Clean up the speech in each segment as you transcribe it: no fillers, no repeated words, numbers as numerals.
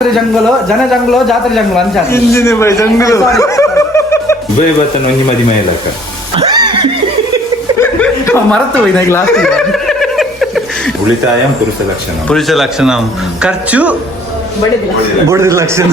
ಜಂಗಲು ಜನ ಜಂಗಲು ಜಾತ್ರೆ ಜಂಗಲು ಅಂಚ ಇಲ್ಲಿದೆ ಬೈ ಜಂಗಲು ಉಭಯ ಬತ್ತ ಒಂಜಿ ಮದಿ ಮೈಲಕ್ಕ ಮರೆತು ಹೋಯ್ತು ಈಗ ಲಾಸ್ಟ್ ಉಳಿತಾಯಂ ಪುರುಷ ಲಕ್ಷಣ ಖರ್ಚು ಬುಡದ ಲಕ್ಷಣ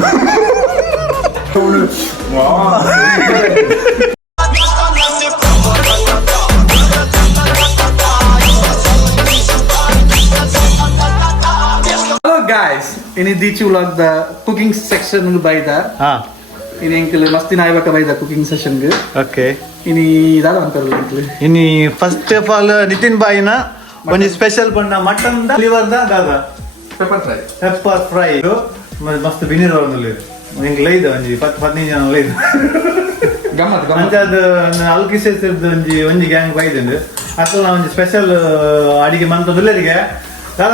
Hello guys, ini Dichu vlog the cooking section by the. Ini uncle masti na iba ka by the cooking session ge. Okay. Ini dada antaru uncle. Ini first of all Nitin bhai na one special panna mutton da liver da dada. Pepper fry. Pepper fry. ಮಸ್ತ್ ಬಿನಿರ್ ಅವನಲ್ಲಿ ಹಿಂಗೆ ಲೈದ ಒಂಜಿ 10-15 ಜನ ಲೈದ ಗಮ್ಮತ್ ಅಂಚದ ಅಲ್ಕಿ ಸೇರ್ದು ಒಂಜಿ gang ಬೈದಂಡು ಅತ್ತ ಒಂಜಿ special ಅಡಿಗೆ ಮಂತದುಲ್ಲರಿಗೆ ದಾದ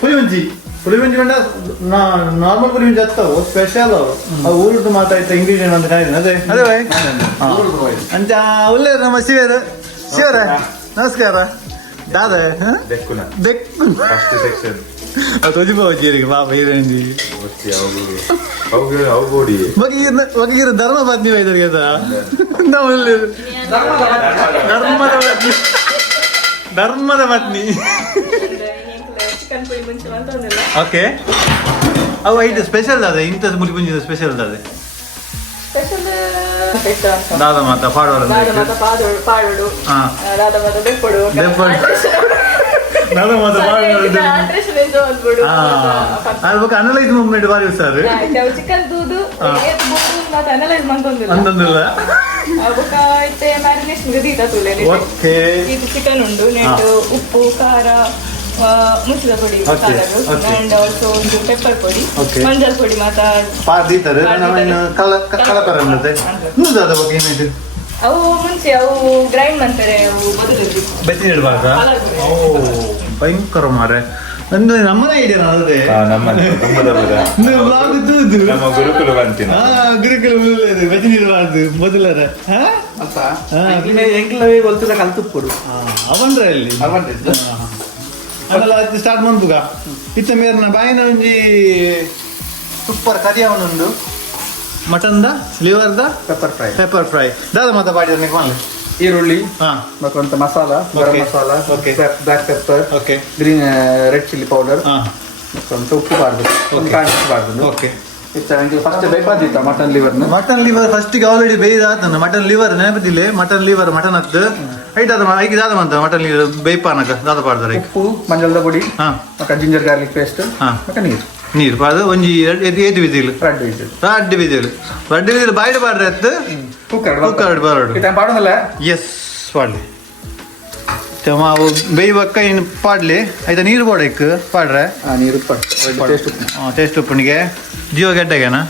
ಪುಲಿವಂಜಿ ಪಂಡ ನಾರ್ಮಲ್ ಪುಲಿವಂಜಿ ಹತ್ತವು ಸ್ಪೆಷಲ್ ಊರುದು ಮಾತಾಯ್ತ ಇಂಗ್ರೀಡಿಯಂಟ್ ಅಂತ ಕಾಯ್ದೆ ಅದೇ ಅದೇ ಬೈ ಅಂಚ ಒಳ್ಳೆ ನಮ್ಮ ಶಿವರ ನಮಸ್ಕಾರ ದಾದ ಬೆಕ್ಕು ಫಸ್ಟ್ ಸೆಕ್ಷನ್ तुझी भाऊची रे बाप हिरणजी वगैरे धर्म बातमी पाहिजे घेता धर्मದ बातमी ओके ಅವು ಐದು ಸ್ಪೆಷಲ್ ಅದ ಇಂಥ ಮುಲಿ ಪುಂಜಿ ಸ್ಪೆಷಲ್ ಅದ ದಾದ ಮಾತ ಪಾಡೋರು ಅನಲೈಸ್ ಮೂವ್ಮೆಂಟ್ ಬಾರಿ ಸರ್ ಚಿಕನ್ ದೂದು ಅನಲೈಸ್ ಮಂತೊಂದಿಲ್ಲ ಮ್ಯಾರಿನೇಷನ್ ಓಕೆ ಇದು ಚಿಕನ್ ಉಂಡು ನೆಟ್ಟು ಉಪ್ಪು ಖಾರ ಮುಚ್ಚಿದ ಪೊಡಿ ಅಂಡ್ ಆಲ್ಸೋ ಒಂದು ಪೆಪ್ಪರ್ ಪೊಡಿ ಮಂಜಲ್ ಪೊಡಿ ಮಾತ ಪಾದಿತಾರೆ ಕಲಕರ ಬಗ್ಗೆ ಏನಿದೆ ಅವು ಮುಂಚೆ ಅವು ಗ್ರೈಂಡ್ ಮಾಡ್ತಾರೆ ಅವು ಬದಲಿದ್ದು ಬೆಚ್ಚಿಡ್ಬಾರ್ದ ಭಯಂಕರ ಮಾರೆ ಒಂದು ನಮ್ಮನೆ ಐಡಿಯಾ ಅದೇ ನಮ್ಮ ಗುರುಕುಲ ಬಂತಿನ ಗುರುಕುಲ ಬೆಚ್ಚಿಡ್ಬಾರ್ದು ಮೊದಲರ ಎಂಕ್ಲವೇ ಗೊತ್ತಿಲ್ಲ ಕಲ್ತುಪ್ಪುಡು ಅವಂದ್ರೆ ಅಲ್ಲಿ ಅದೆಲ್ಲ ಸ್ಟಾರ್ಟ್ ಮಾಡ್ಬುಗ ಇತ್ತ ಮೇರ್ನ ಬಾಯಿನ ಒಂಜಿ ಸೂಪರ್ ಕರಿ ಅವನೊಂದು ಮಟನ್ ದ ಲಿವರ್ ದ ಪೆಪ್ಪರ್ ಫ್ರೈ ದಾದ ಮಾತ ಬಾಡಿದ ನಿಕ್ಮಾಲೆ ಈರುಳ್ಳಿ ಮತ್ತು masala garam masala black pepper green red chilli powder ಮತ್ತು ಉಪ್ಪು ಬಾರ್ದು ಓಕೆ ಫಸ್ಟ್ ಬೇಕಾದಿತ್ತ ಮಟನ್ ಲಿವರ್ ಫಸ್ಟಿಗೆ ಆಲ್ರೆಡಿ ಬೇಯ್ದಾತನ ಮಟನ್ ಲಿವರ್ ನೆನಪದಿಲ್ಲ ಮಟನ್ ಲಿವರ್ ಮಟನ್ ಹತ್ತು ಐದಾದ ಐದು ದಾದ ಮಂತ ಮಟನ್ ಲಿವರ್ ಬೇಯ್ಪಾನಕ ದಾದ ಪಾಡ್ತಾರೆ ಉಪ್ಪು ಮಂಜಲ್ದ ಪುಡಿ ಮತ್ತು ಜಿಂಜರ್ ಗಾರ್ಲಿಕ್ ಪೇಸ್ಟ್ ಮತ್ತು ನೀರು ಪಾದು ಒಂಜಿ ಏದು ವಿಜಿಲ್ ರಡ್ಡ್ ವಿಜಿಲ್ ಬಾಯ್ಡ್ ಪಾಡ್ರೆ ಅತ್ತು ಕುಕ್ಕರ್ ಬರೋಡು ಪಾಡೋದಲ್ಲ ಎಸ್ ಪಾಡ್ಲಿ ಅವು ಬೇಯ್ಬಕ್ಕ ಇನ್ನು ಪಾಡ್ಲಿ ಆಯ್ತಾ ನೀರು ಬೋಡಕ್ ಪಾಡ್ರೆ ನೀರು ಟೇಸ್ಟ್ ಉಪ್ಪನಿಗೆ ಜೀವ ಗೆಡ್ಡೆಗೆನಾ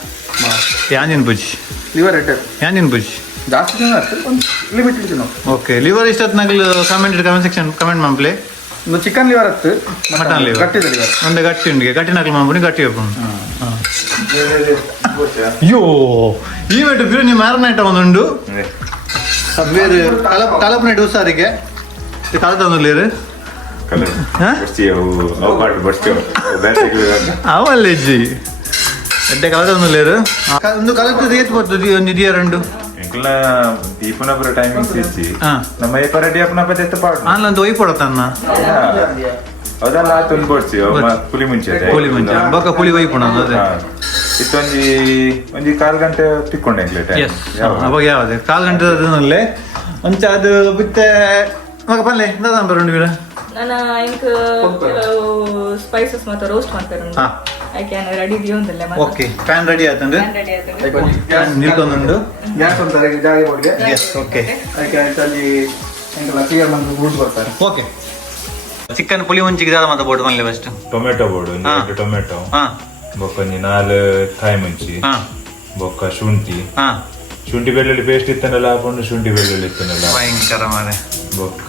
ಯಾಂಜಿನ ಬುಜ್ಜಿ ಲಿವರ್ ರೆಡ್ ಯಾಂಜಿನ ಬುಜ್ಜಿ ಜಾಸ್ತಿ ಲಿಮಿಟ್ ಓಕೆ ಲಿವರ್ ಇಷ್ಟೊತ್ತಿನಾಗಲು ಕಮೆಂಟ್ ಸೆಕ್ಷನ್ ಕಮೆಂಟ್ ಮಾಡ್ಲಿ ಚಿಕನ್ ಲಿವರ್ ಹತ್ತು ಮಟನ್ ಲಿವರ್ ಗಟ್ಟಿದ ಲಿವರ್ ಒಂದು ಗಟ್ಟಿ ಉಂಡಿಗೆ ಗಟ್ಟಿನಾಗಲು ಮಾಡ್ಬಿಡಿ ಗಟ್ಟಿ ಹೋಗ್ಕೊಂಡು ಅಯ್ಯೋ ಈ ವೇಟು ಬಿರಿಯಾನಿ ಮ್ಯಾರಿನೇಟ್ ಒಂದುಂಡು ಬೇರೆ ಕಲಪನೇಟ್ ಹುಷಾರಿಗೆ ಕಲತೊಂದುಲ್ಲೇರು ಅವಲ್ಲೆಜ್ಜಿ ಎಡ್ಡೆ ಕಲತೊಂದುಲ್ಲೇರು ಒಂದು ಕಲತದ ಏತ್ ಬರ್ತದೆ ನಿಧಿಯ ರಂಡು ದೀಪನಪುರ ಟೈಮಿಂಗ್ಸ್ ಇಚ್ಚಿ ನಮ್ಮ ಪರಡಿ ಅಪ್ಪನಪ್ಪ ತೆತ್ತ ಪಾಡು ಆನ್ಲಂತ ಒಯ್ ಪಡತನ್ನ ಅದೆಲ್ಲ ಆತೊಂದು ಬೋಡ್ಸಿ ಪುಲಿ ಮುಂಚೆ ಬೊಕ್ಕ ಪುಲಿ ಒಯ್ಪುಣ ಅದೇ ಇತ್ತೊಂಜಿ ಒಂಜಿ 4 ಗಂಟೆ ತಿಕ್ಕೊಂಡೆ ಅವಾಗ ಯಾವ್ದು 4 ಗಂಟೆ ಅದನ್ನಲ್ಲೇ ಒಂಚ ಅದು ಬಿತ್ತೆ ಮಗ ಪಲ್ಲೆ ದಾದ ಬರೋಣ ಬಿಡ ನಾನು ಇಂಕ ಸ್ಪೈಸಸ್ ಮತ್ತೆ ರೋಸ್ಟ್ ಮಾಡ್ತಾರೆ ಐಕೆ ರೆಡಿ ದಿಯೋಂದಲ್ಲ ಓಕೆ ಪ್ಯಾನ್ ರೆಡಿ ಆತಂದ್ರೆ ನಿಲ್ಕೊಂಡುಂಡು ಗ್ಯಾಸ್ ಅಂತಾರೆ ಜಾಗ ಒಳಗೆ ಎಸ್ ಓಕೆ ಐಕೆ ಅಲ್ಲಿ ಕ್ಲಿಯರ್ ಮಾಡಿ ರೂಟ್ ಬರ್ತಾರೆ ಓಕೆ ಚಿಕನ್ ಪುಲಿ ಮುಂಚಿಗೆ ದಾದ ಮಾತ ಬೋರ್ಡ್ ಮಲ್ಲೆ ಫಸ್ಟ್ ಟೊಮೆಟೊ ಬೋರ್ಡು ಟೊಮೆಟೊ ಬೊಕ್ಕೊಂಜಿ 4 ಕಾಯಿ ಮುಂಚಿ ಬೊಕ್ಕ ಶುಂಠಿ ಬೆಳ್ಳುಳ್ಳಿ ಪೇಸ್ಟ್ ಇತ್ತನಲ್ಲ ಹಾಕೊಂಡು ಶುಂಠಿ ಬೆಳ್ಳುಳ್ಳಿ ಇತ್ತನಲ್ಲ ಭಯಂಕರ ಮಾರೆ ಬೊಕ್ಕ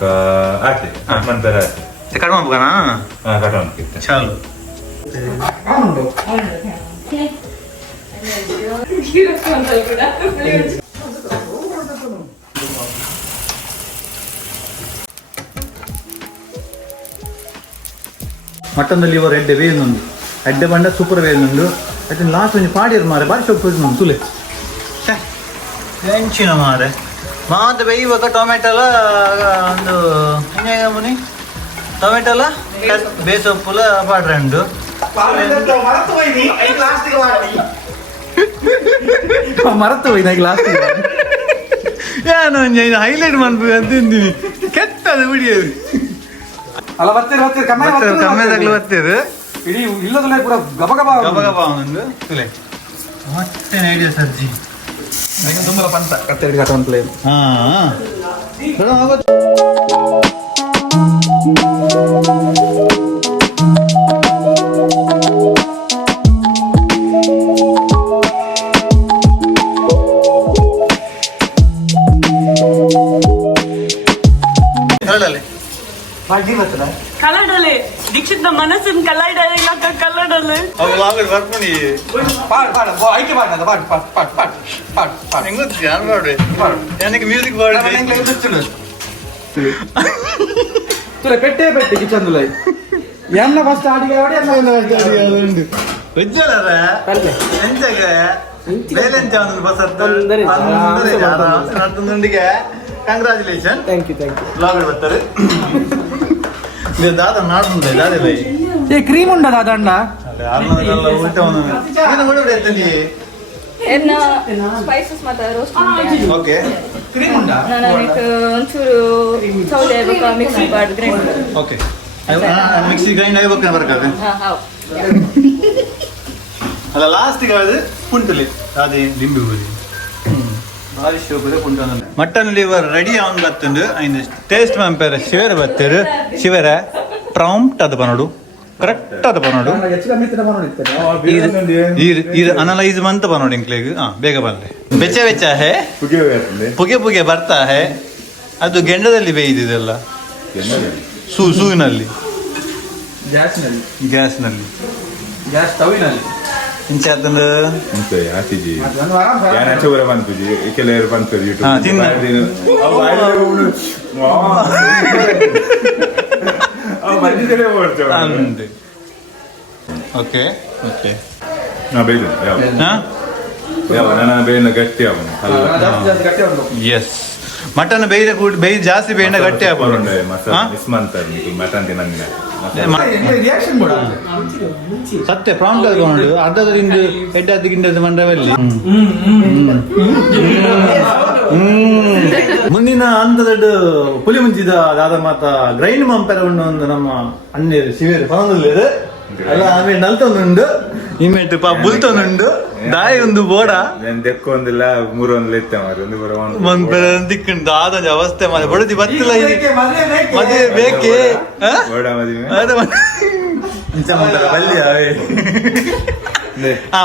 ಆತೆ ಮಂತರ ಆತೆ ಕಡಿಮೆ ಹೋಗೋಣ ಕಟ್ ಮಾಡ್ಕಿತ್ತು ಚಾಲು ಮಟನ್ ಲಿವರ್ ಎಡ್ಡೆ ಬೇಯುಂಡು ಎಡ್ಡೆ ಬಂಡ ಸೂಪರ್ ಬೇಯುಂಡು అయితే లాస్ట్ కొంచెం పాడిరు మారే బాగా చెప్పు ತುಲೆ ಹೆಂಚಿನ ಮಾರೆ ಮಾತು ಬೇಯುವಾಗ ಟೊಮೆಟೊಲ ಒಂದು ಮುನಿ ಟೊಮೆಟೊಲ ಬೇಸೊಪ್ಪುಲ ಪಾಡ್ರೆಂಡು ಮರತ್ತು ಹೋಯ್ತು ಈಗ ಲಾಸ್ಟ್ ಏನು ಹೈಲೈಟ್ ಮಾಡ್ಬೇಕು ಅಂತ ತಿಂತೀನಿ ಕೆಟ್ಟದು ಬಿಡಿಯೋದು ಅಲ್ಲ ಬರ್ತೀರಿ ಕಮ್ಮಿದಾಗ್ಲೂ ಬರ್ತೀರಿ ಇಡೀ ಇಲ್ಲದಲ್ಲ ಪೂರ ಗಬ ಗಬ ಗಬಗಬ ಒಂದು ತುಲೆ ಮತ್ತೇನು ಐಡಿಯಾ ಸರ್ಜಿ ತುಂಬ ಪಂತ ಕತ್ತೆ ಕಟ್ಟ ಅಂತಲೇ ಹಾಂ ಕಲ್ಲಡಲೆ ದೀಕ್ಷಿತ್ ನಮ್ಮ ಮನಸ್ಸಿನ ಕಲ್ಲಡಲೆ ಕಲ್ಲಡಲೆ ಬರ್ಕೊಂಡು ಪಾಡ್ ಪಾಡ್ ಐಕೆ ಪಾಡ್ ಪಾಡ್ ಪಾಡ್ ಪಾಡ್ ಪಾಡ್ ಪಾಡ್ ಪಾಡ್ ಹೆಂಗ್ ಯಾರು ಮಾಡ್ರಿ ನನಗೆ ಮ್ಯೂಸಿಕ್ ಬಾರ್ಡ್ರಿ ತುಲೆ ಪೆಟ್ಟೆ ಪೆಟ್ಟೆ ಕಿಚನ್ ತುಲೆ ಎನ್ನ ಫಸ್ಟ್ ಅಡಿಗೆ ಆಡಿ ಉಂಟು ಉಜ್ವಲರ ಎಂಚಗ ಬೇಲೆಂಚ ಒಂದು ಬಸತ್ತೊಂದಿಗೆ ಕಂಗ್ರಾಚುಲೇಷನ್ ಥ್ಯಾಂಕ್ ಯು ಬ್ಲಾಗ್ ಬರ್ತಾರೆ ದಾದ ನಾಡ್ತುಂಟೆ ದಾದಿಲ್ಲ ಏ ಕ್ರೀಮ್ ಉಂಟದ ಅದಂಡ ಎನ್ನ ಸ್ಪೈಸಸ್ ಮತ್ತೆ ರೋಸ್ಟ್ ಓಕೆ ಕ್ರೀಮ್ ಉಂಟಾ ನನಗೆ ಒಂಚೂರು ಸೌದೆ ಬೇಕಾ ಮಿಕ್ಸಿ ಮಾಡಿ ಗ್ರೈಂಡ್ ಓಕೆ ಮಿಕ್ಸಿ ಗ್ರೈಂಡ್ ಆಗ್ಬೇಕು ಬರ್ಕಾದೆ ಹೌದು ಅಲ್ಲ ಲಾಸ್ಟಿಗೆ ಅದು ಪುಂಟಲಿ ಅದೇ ಲಿಂಬಿ ಬೂರಿ ಭಾರಿ ಶೋಭದೆ ಪುಂಟ ಮಟನ್ ಲಿವರ್ ರೆಡಿ ಆನ್ ಬತ್ತುಂಡು ಐದು ಟೇಸ್ಟ್ ಮಂಪೇರ ಶಿವರ ಬತ್ತರು ಶಿವರ ಪ್ರಾಂಪ್ಟ್ ಅದು ಬನೋಡು ಕರೆಕ್ಟ್ ಅದು ಬನೋಡು ಇದು ಅನಲೈಸ್ ಮಂತ ಬನೋಡು ಇಂಕ್ಲೇಗ್ ಬೇಗ ಬಂದ್ರೆ ಬೆಚ್ಚ ಬೆಚ್ಚ ಹೇ ಪುಗೆ ಪುಗೆ ಬರ್ತಾ ಹೇ ಅದು ಗೆಂಡದಲ್ಲಿ ಬೇಯ್ದಿದೆಲ್ಲ ಸೂವಿನಲ್ಲಿ ಗ್ಯಾಸ್ನಲ್ಲಿ ಗ್ಯಾಸ್ ಸ್ಟವ್ನಲ್ಲಿ ಇಂಚ ಅದನ್ನು ಹಾಕಿಜಿ ಚೂರ ಬಂತುಜಿ ಕೆಲವರು ಬಂತು ಓಕೆ ಓಕೆ ಗಟ್ಟಿ ಎಸ್ ಮಟನ್ ಬೇಯ್ದ ಜಾಸ್ತಿ ಬೇಯ್ದ ಗಟ್ಟಿ ಮಟನ್ ತಿನ್ನಂಗಿಲ್ಲ ಸತ್ಯ ಪ್ರಾಂಟ್ ಆಗೋಣ ಅರ್ಧದಿಂದ ಎಡ್ಡದಿಂದ ಮಂಡವಲ್ಲಿ ಮುಂದಿನ ಹಂತದ ಪುಲಿ ಮುಂಚಿದ ದಾದ ಮಾತ ಗ್ರೈಂಡ್ ಮಂಪೆರ ಒಂದು ನಮ್ಮ ಅಣ್ಣೇರು ಶಿವೇರು ಪನದಲ್ಲಿ ಅಲ್ಲ ಆಮೇಲೆ ನಲ್ತೊಂದುಂಡು ಇಮೇಟ್ ಬುಲ್ತೊಂದುಂಡು ದಾಯಿ ಒಂದು ಬೋಡ ದೆಕ್ಕೊಂದಿಲ್ಲ ಮೂರೊಂದು ಲೆತ್ತ ಮಂಪೆರ ದಿಕ್ಕುಂಟು ಆದೊಂದು ಅವಸ್ಥೆ ಮಾಡ ಬಡದಿ ಬತ್ತಿಲ್ಲ ಮದುವೆ ಬೇಕೇ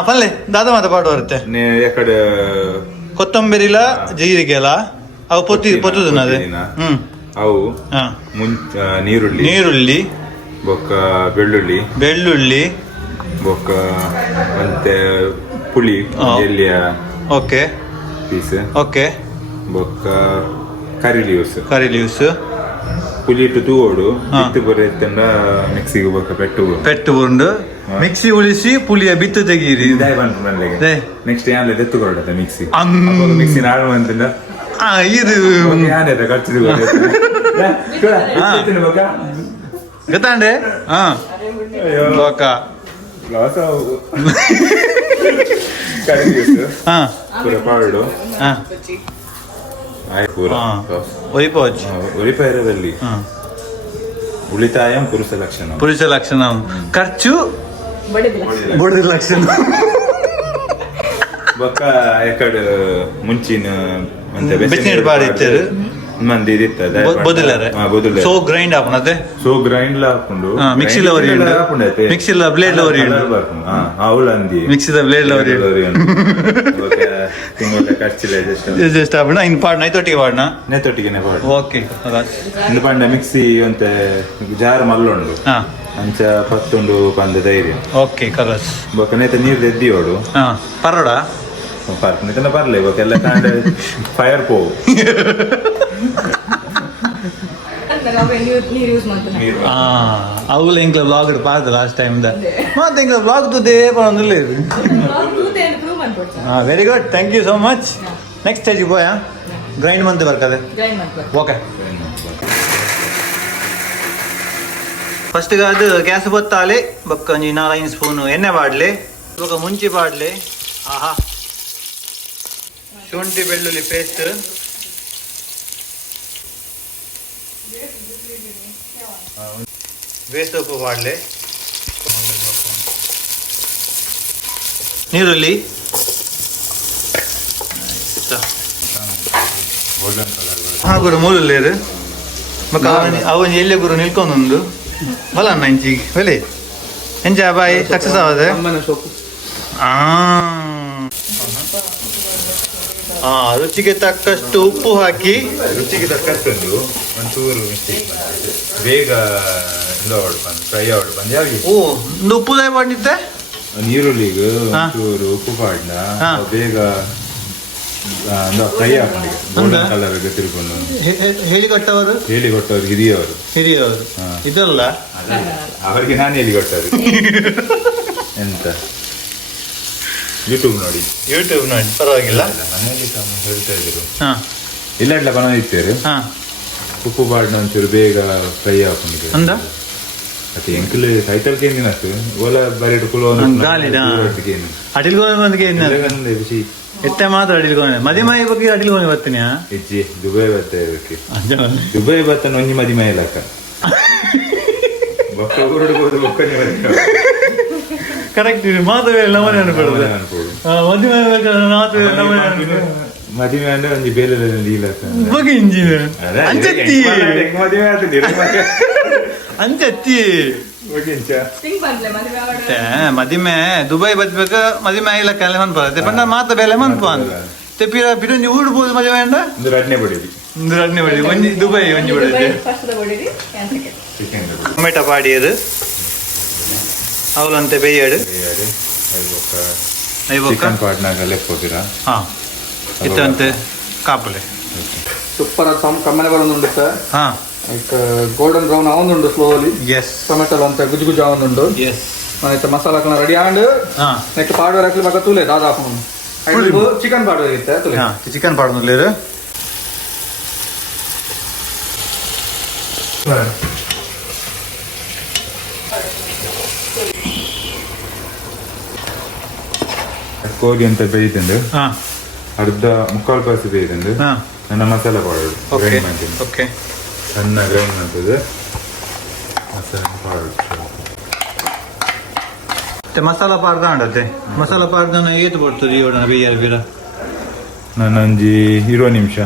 ಪಲ್ಲೆ ದಾದ ಮಾತ ಪಾಡು ಬರುತ್ತೆ ಎಕಡೆ ಕೊತ್ತಂಬರಿಲ ಜೀರಿಗೆ ಅಲ್ಲ ಅವು ಪೊತ್ತುದು ಅದೇ ಅವು ನೀರುಳ್ಳಿ ಬೊಕ್ಕ ಬೆಳ್ಳುಳ್ಳಿ ಬೊಕ್ಕ ಮತ್ತೆ ಪುಳಿ ಎಲ್ಲಿಯ ಓಕೆ ಪೀಸ್ ಓಕೆ ಬೊಕ್ಕ ಕರಿ ಲೀವ್ಸ್ ಪುಲಿ ಇಟ್ಟು ತೂಗೋಡು ಬಿತ್ತು ಬರೆತ್ತಂಡ ಮಿಕ್ಸಿಗೆ ಬೊಕ್ಕ ಪೆಟ್ಟು ಉಂಡು ಮಿಕ್ಸಿ ಉಳಿಸಿ ಪುಲಿಯ ಬಿತ್ತು ತೆಗೀರಿ ನೆಕ್ಸ್ಟ್ ಯಾನ್ಲೆ ಎತ್ತುಕೊಡತ್ತ ಮಿಕ್ಸಿ ಮಿಕ್ಸಿ ನಾಡು ಅಂತಂದ ಇದು ಖರ್ಚು ಗೊತ್ತಾಂಡೆ ಪೂರ ಪಾಡು ಒರಿಪಾಯರದಲ್ಲಿ ಉಳಿತಾಯ ಪುರುಷ ಲಕ್ಷಣ ಖರ್ಚು ಬಡದ ಲಕ್ಷಣ ಬೊಕ್ಕ ಎಕಡೆ ಮುಂಚಿನ ಬೆಚ್ಚಿನ ಬಾರಿ ಇತ್ತೇರು ಮಂದಿ ಇದಿತ್ತದ ಸೋ ಗ್ರೈಂಡ್ ಆಪನದೆ ಸೋ ಗ್ರೈಂಡ್ ಹಾಕೊಂಡು ಮಿಕ್ಸಿಲ ಒರಿ ಮಿಕ್ಸಿಲ ಬ್ಲೇಡ್ ಒರಿ ಅವಳು ಅಂದಿ ಮಿಕ್ಸಿದ ಬ್ಲೇಡ್ ಒರಿ ತಿಂಗಳ ಖರ್ಚಿಲ್ಲ ಜಸ್ಟ್ ಆಪಣ ಇನ್ ಪಾಡ್ ನೈತೊಟ್ಟಿಗೆ ಪಾಡ್ನ ನೆತ್ತೊಟ್ಟಿಗೆನೆ ಪಾಡು ಓಕೆ ಇಂದು ಪಂಡ ಮಿಕ್ಸಿ ಅಂತ ಜಾರು ಮಲ್ಲುಂಡು ಅಂಚ ಪತ್ತುಂಡು ಪಂದ ಧೈರ್ಯ ಓಕೆ ಕಲಸ್ ಬೊಕ್ಕ ನೇತ ನೀರು ಎದ್ದಿಯೋಡು ಪರೋಡ ನೇತನ ಬರ್ಲೆ ಬೊಕ್ಕ ಎಲ್ಲ ಕಾಂಡ ಫೈರ್ ಪೋವು ನೀರು ಯೂಸ್ ಮಾಡ್ತೀನಿ ಅವಳು ಎಂಕ್ಲ ಬ್ಲಾಗ್ ಪಾರ್ದು ಲಾಸ್ಟ್ ಟೈಮ್ ಮತ್ತೆ ಎಂಕ್ಲ ಬ್ಲಾಗ್ ತುದೇ ಪರೊಂದಿಲ್ಲ ಇದು very good thank you so much next ಸ್ಟೇಜಿಗೆ போயா ಗ್ರೈಂಡ್ ಮಂತ್ ಬರ್ತದೆ ಓಕೆ ಫಸ್ಟ್ಗೆ ಅದು ಗ್ಯಾಸ್ ಬತ್ತಾಲೆ ಬಕ್ಕ ಒಂಜಿ 4-5 ಸ್ಪೂನ್ ಎಣ್ಣೆ ಬಾಡ್ಲೆ ಇವಾಗ ಮುಂಚಿ ಬಾಡ್ಲೆ ಆಹಾ ಶುಂಠಿ ಬೆಳ್ಳುಳ್ಳಿ ಪೇಸ್ಟ್ ಬೇಸ್ ಉಪ್ಪು ಬಾಡ್ಲೆ ನೀರುಳ್ಳಿ ಗುರು ಮೂಲುಲ್ಲೇರು ಮಕ್ಕ ಅವನ್ ಎಲ್ಲಿ ಗುರು ನಿಲ್ಕೊಂಡೊಂದು ಬಲ ಇಂಚಿ ಬೆಲೆ ಎಂಚ ಬಾಯಿ ಸಕ್ಸಸ್ ಆವದೆ ರುಚಿಗೆ ತಕ್ಕಷ್ಟು ಉಪ್ಪು ಹಾಕಿ ರುಚಿಗೆ ತಕ್ಕಷ್ಟು ಒಂಚೂರು ಬೇಗ ಫ್ರೈ ಆವಡ್ ಬಂದು ಯಾವ ಓ ಒಂದು ಉಪ್ಪು ದಯ ಮಾಡಿದ್ದೆ ಈರುಳ್ಳಿಗೆ ಒಂಚೂರು ಉಪ್ಪು ಪಾಡ್ನ ಬೇಗ ಫ್ರೈ ಹಾಕೊಂಡಿಗೆ ಗೋಲ್ಡನ್ ಕಲರ್ ತಿಳ್ಕೊಂಡು ಹೇಳಿಕೊಟ್ಟವರು ಹಿರಿಯವರು ಇದಲ್ಲ ಅವರಿಗೆ ನಾನು ಹೇಳಿಕೊಟ್ಟರು ಎಂತ ಯೂಟ್ಯೂಬ್ ನೋಡಿ ಪರವಾಗಿಲ್ಲ ಮನೆಯಲ್ಲಿ ಹೇಳ್ತಾ ಇದ್ರು ಇಲ್ಲ ಬಣ ಇತ್ತೇರು ಉಪ್ಪು ಪಾಡ್ನ ಒಂಚೂರು ಬೇಗ ಫ್ರೈ ಹಾಕೊಂಡಿಗೆ ಮತ್ತೆ ಎಂಕಲ್ ಸೈಕಲ್ ಕೇಂದಿನಷ್ಟು ಓಲ ಬರೆಟ್ ಕುಲೋ ಬಿಸಿ ಎತ್ತೆ ಮಾತ್ರ ಅಡಿಲ್ಕೊಂಡೆ ಮದಿಮಾಯಿ ಬಗ್ಗೆ ಅಡಿಲ್ಕೊಂಡು ಬರ್ತೀನಿ ಹೆಜ್ಜೆ ದುಬೈ ಬರ್ತಾ ಇದಕ್ಕೆ ದುಬೈ ಬರ್ತಾನೆ ಒಂಜಿ ಮದಿಮಾಯಿ ಇಲ್ಲಕ್ಕ ಬೊಕ್ಕ ಊರಡ್ಬೋದು ಬೊಕ್ಕನೆ ಕರೆಕ್ಟ್ ಮಾತವೇ ನಮ್ಮನೆ ಅನ್ಕೊಡುದು ಮದಿಮೆ ಮದಿಮೆ ಅಂದ್ರೆ ಒಂಜಿ ಬೇರೆ ಇಲ್ಲಕ್ಕ ಬಗ್ಗೆ ಇಂಜಿನ ಅಂಚತ್ತಿ ಮದಿಮೆ ಅಂಚತ್ತಿ ಮದಿಮೆ ದುಬೈ ಬದ್ಬೇಕು ಮದಿಮೆ ಇಲ್ಲಕ್ಕ ಮನ್ಪ ಪಂಡ ಮಾತ ಬೇಲೆ ಮನ್ಪ ಅಂತ ಬಿಡೊಂಜಿ ಊಡ್ಬೋದು ಮದುವೆ ಅಂಡ ರಡ್ನೆ ಬಡಿದಿ ಒಂಜಿ ದುಬೈ ಒಂಜಿ ಬಡಿದೆ ಟೊಮೆಟೊ ಪಾಡಿಯರು ಅವಲಂತೆ ಬೇಯಡು ಚಿಕನ್ ಪಾಡ್ನಾಗ ಲೆಪ್ಪೋದಿರ ಇತ್ತಂತೆ ಕಾಪಲೆ ಸೂಪರ್ ಕಮ್ಮನೆ ಬರೋದುಂಡು ಸರ್ ಹಾ ಗೋಲ್ಡನ್ ಬ್ರೌನ್ ಆವೊಂದುಂಡು ಸ್ಲೋಲಿ ಎಸ್ ಟೊಮೆಟೊ ಅಂತ ಗುಜ್ಜು ಗುಜ್ಜು ಆವೊಂದುಂಡು ಎಸ್ ಮತ್ತೆ ಮಸಾಲ ಹಾಕೋಣ ರೆಡಿ ಆಂಡು ನೆಕ್ಸ್ಟ್ ಪಾಡ್ವೇರ್ ಹಾಕ್ಲಿ ಬಾಕ ತೂಲೆ ದಾದ ಹಾಕೋಣ ಚಿಕನ್ ಪಾಡ್ವೇರ್ ಇತ್ತೆ ತೂಲೆ ಚಿಕನ್ ಪಾಡ್ನುಲ್ಲೇರು ಕೋರಿ ಅಂತ ಬೇಯ್ತಂಡು ಅರ್ಧ ಮುಕ್ಕಾಲು ಪಾಸು ಬೇಯ್ತಂಡು ನನ್ನ ಮಸಾಲ ಪೌಡರ್ ಗ್ರೈಂಡ್ ಮಾಡ್ತೀನಿ ಓಕೆ ಸಣ್ಣ ಗ್ರೈಂಡ್ ಮಾಡ್ತದೆ ಮಸಾಲ ಪೌಡರ್ ಮಸಾಲ ಪಾಡ್ದ ಆಡತ್ತೆ ಮಸಾಲ ಪಾಡ್ದ ಏತು ಬರ್ತದೆ ಇವಡ ಬೇಯಾರ ಬೀರ ನಾನು ಒಂಜಿ 20 ನಿಮಿಷ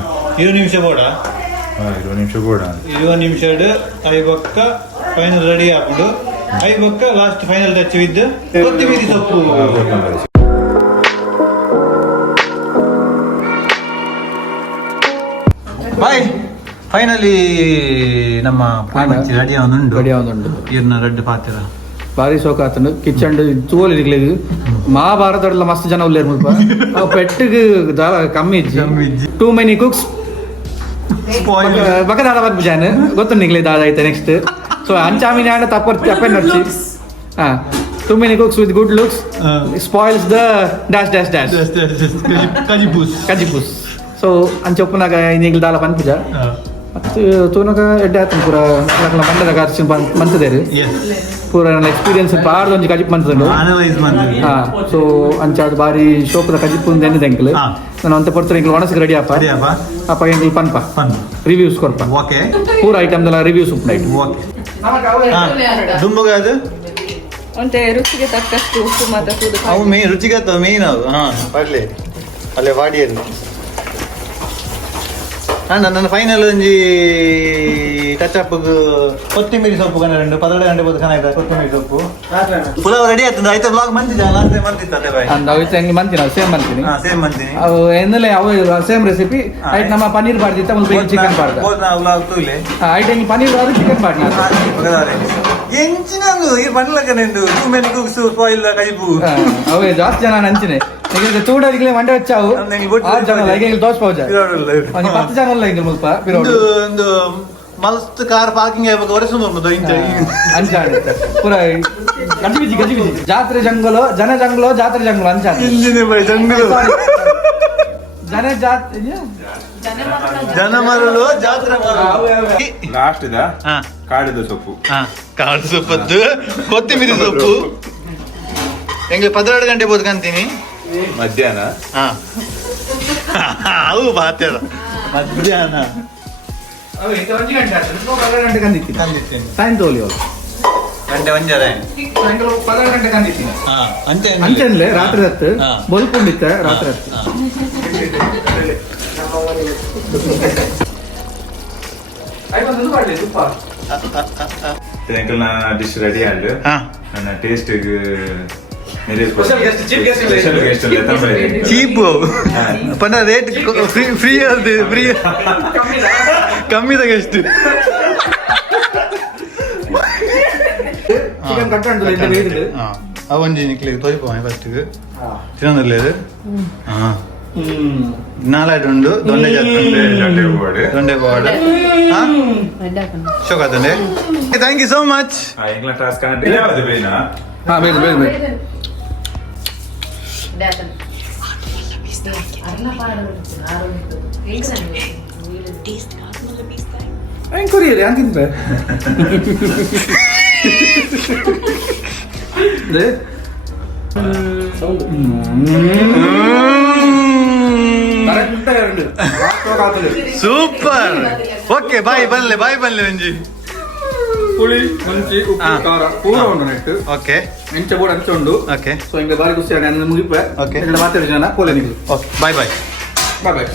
ಬೋಡ 20 ನಿಮಿಷ ಬೋಡ 20 ನಿಮಿಷ ಐಬಕ್ಕ ಫೈನಲ್ ರೆಡಿ ಹಾಕೊಂಡು ಐಬಕ್ಕ ಲಾಸ್ಟ್ ಫೈನಲ್ ಟಚ್ ವಿದ್ ಕೊತ್ತಂಬರಿ ಸೊಪ್ಪು ಬಾಯ್ ಫೈನಲಿ ನಮ್ಮ ರೆಡಿ ಆವೊಂದುಂಡು ಇರ್ನ ರೆಡ್ ಪಾತ್ರ ಭಾರಿ ಶೋಕ ಆತನು ಕಿಚನ್ ತೂವಲ್ ಇರ್ಲಿಕ್ಕೆ ಮಹಾಭಾರತ ಮಸ್ತ್ ಜನ ಉಲ್ಲೇರು ಮುಲ್ಪ ಪೆಟ್ಟಿಗೆ ಕಮ್ಮಿ ಇಜ್ಜಿ ಟೂ ಮೆನಿ ಕುಕ್ಸ್ ಬಕ ದಾದ ಬರ್ಬಿಜಾನ್ ಗೊತ್ತು ನಿಗ್ಲಿ ದಾದ ಐತೆ ನೆಕ್ಸ್ಟ್ ಸೊ ಅಂಚಾಮಿನಿ ಆಂಡ ತಪ್ಪೆ ನಡ್ಸಿ too many cooks with good looks spoils the dash dash dash ಕಜಿಪೂಸ್ ಸೊ ಅಂಚೊಪ್ಪನಾಗ ನಿಗ್ಲಿ ದಾಲ ಪನ್ಪಿಜ ಮತ್ತು ತೂನಗ ಎಡ್ಡೆ ಆತನು ಪೂರ ಲಕ್ಲ ಮಂಡದ ಕಾರ್ಸಿ ಮಂತದೇರು ಪೂರ ನನ್ನ ಎಕ್ಸ್ಪೀರಿಯನ್ಸ್ ಪಾರ್ದು ಒಂಜಿ ಕಜಿಪ್ ಮಂತದುಂಡು ಸೊ ಅಂಚಾದ ಬಾರಿ ಶೋಕದ ಕಜಿಪ್ ಒಂದು ಎಣ್ಣೆ ಎಂಕಲ್ ನಾನು ಅಂತ ಕೊಡ್ತಾರೆ ಎಂಕಲ್ ಒಣಸಿಗೆ ರೆಡಿ ಅಪ್ಪ ಎಂಕಲ್ ಪನ್ಪ ರಿವ್ಯೂಸ್ ಕೊಡ್ಪ ಪೂರ ಐಟಮ್ದೆಲ್ಲ ರಿವ್ಯೂಸ್ ಉಪ್ಪು ನೈಟ್ ದುಂಬಗ ಅದು ಒಂತೆ ರುಚಿಗೆ ತಕ್ಕಷ್ಟು ಉಪ್ಪು ಮತ್ತು ಅವು ಮೇನ್ ರುಚಿಗೆ ಮೇನ್ ಅವು ಬರ್ಲಿ ಅಲ್ಲೇ ವಾಡಿಯಲ್ಲಿ ನನ್ನ ಫೈನಲ್ ಒಂಜಿ ಟಚಪ್ ಕೊತ್ತಿಮೀರಿ ಸೊಪ್ಪು ಕನ್ನಡ ಪದಡೆ ಗಂಟೆ ಬೋದು ಕನ್ನ ಕೊತ್ತಿಮೀರಿ ಸೊಪ್ಪು ಪುಲಾವ್ ರೆಡಿ ಆಗ್ತದೆ ಆಯ್ತಾ ಬ್ಲಾಗ್ ಮಂತಿದ್ದೆ ಲಾಸ್ಟ್ ಟೈಮ್ ಮಂತಿತ್ತು ಬಾಯ್ ಮಂತೀನಿ ಸೇಮ್ ಮಂತೀನಿ ಸೇಮ್ ಮಂತೀನಿ ಅವು ಎಂದಲೇ ಅವು ಸೇಮ್ ರೆಸಿಪಿ ಐಟ್ ನಮ್ಮ ಪನ್ನೀರ್ ಬಾಡ್ದಿತ್ತ ಒಂದು ಚಿಕನ್ ಬಾಡ್ದ ಬ್ಲಾಗ್ ತೂಲೆ ಐಟ್ ಹೆಂಗೆ ಪನ್ನೀರ್ ಬಾರ್ದು ಚಿಕನ್ ಬಾಡ್ನ ಎಂಚಿನಂದು ಈ ಪನ್ನಲಕ್ಕನೆಂದು ಟೂ ಮೆನಿ ಕುಕ್ಸ್ ಸ್ಪಾಯಿಲ್ ಕೈಪು ಅವೇ ಜಾಸ್ತಿ ಜನ ನಂಚಿನೆ ಈಗ ತೂಡಲಿಗೆ ಮಂಡೆ ಹಚ್ಚಾವು 6 ಜನ ಈಗ ದೋಸ್ ಪೌಜ 10 ಜನ ಇಲ್ಲ ಈಗ ಮುಲ್ಪ ಒಂದು ಮಸ್ತ್ ಕಾರ್ ಪಾರ್ಕಿಂಗ್ ಆಗ್ಬೇಕು ಹೊರಸು ಬಂದು ಅಂಚಾಣೆ ಪೂರ ಗಜಿಬಿಜಿ ಗಜಿಬಿಜಿ ಜಾತ್ರೆ ಜಂಗಲು ಜನ ಜಂಗಲು ಜಾತ್ರೆ ಜಂಗಲು ಅಂಚಾಣೆ ಇಲ್ಲಿದೆ ಬೈ ಜಂಗಲು ಜನ ಜಾತ್ರೆ ಜನ ಮರಳು ಜಾತ್ರೆ ಲಾಸ್ಟ್ ಇದ ಕಾಡಿದ ಸೊಪ್ಪು ಕಾಡು ಸೊಪ್ಪದ್ದು ಕೊತ್ತಿಮೀರಿ ಸೊಪ್ಪು ಹೆಂಗೆ 12 ಗಂಟೆ ಬೋದ್ಕಂತೀನಿ ಮಧ್ಯಾಹ್ನ ಅವು ಬಾತ್ಯದ ಮಧ್ಯಾಹ್ನ ಗಂಟೆ ಕಂದಿತ್ತೀನಿ ಟೈಮ್ ತೋಲಿ ಅವ್ರು ಗಂಟೆ ಒಂಜರೆ ಸಾಯಂಕಾಲ 12 ಗಂಟೆ ಕಂದಿತ್ತೀನಿ ಅಂತೆ ಅಂಚನ್ಲೆ ರಾತ್ರಿ ಹತ್ತು ಬಲ್ಕೊಂಡಿತ್ತ ರಾತ್ರಿ ಹತ್ತು ಅಂಕಲ್ ನಾ ಡಿಶ್ ರೆಡಿ ಆಯ್ತು ನನ್ನ ಟೇಸ್ಟ್ ಚೀಪ್ ಪಂಡ ರೇಟ್ ಫ್ರೀ ಅದು ಫ್ರೀ ಕಮ್ಮಿದಾಗ ಎಷ್ಟು ಚಿಕನ್ ಕಟ್ಟಾಂಡು ಅವೊಂಜಿ ನಿಕ್ಲಿಗೆ ತೋರಿಪೋ ಫಸ್ಟ್ ತಿನ್ನೋದಿಲ್ಲ ನಾಲಾಡುಂಡು ದೊಂಡೆ ದೊಂಡೆ ಬೋರ್ಡ್ ಶೋಕಾತಂಡೆ ಥ್ಯಾಂಕ್ ಯು ಸೋ ಮಚ್ ಬೇಡ ಬೇಡ ಬೇಡ ಕೊರಿಯರಿ ಅಂತಿದ್ರೆ ಸೂಪರ್ ಓಕೆ ಬಾಯ್ ಬನ್ಲೆ ಒಂಜಿ ಪುಳಿ ಮುಂಚಿ ಉಪ್ಪು ಖಾರ ಪೂರ ಉಂಡು ನೆಟ್ಟು ಓಕೆ ಎಂಚ ಬೋರ್ಡ್ ಅಂಚ ಉಂಡು ಓಕೆ ಸೊ ಹಿಂಗೆ ಬಾರಿ ಖುಷಿ ಮುಗಿಪ ಓಕೆ ಮಾತಾಡಿದ ಜನ ಪೋಲೆ ನೀವು ಓಕೆ ಬಾಯ್ ಬಾಯ್ ಬಾಯ್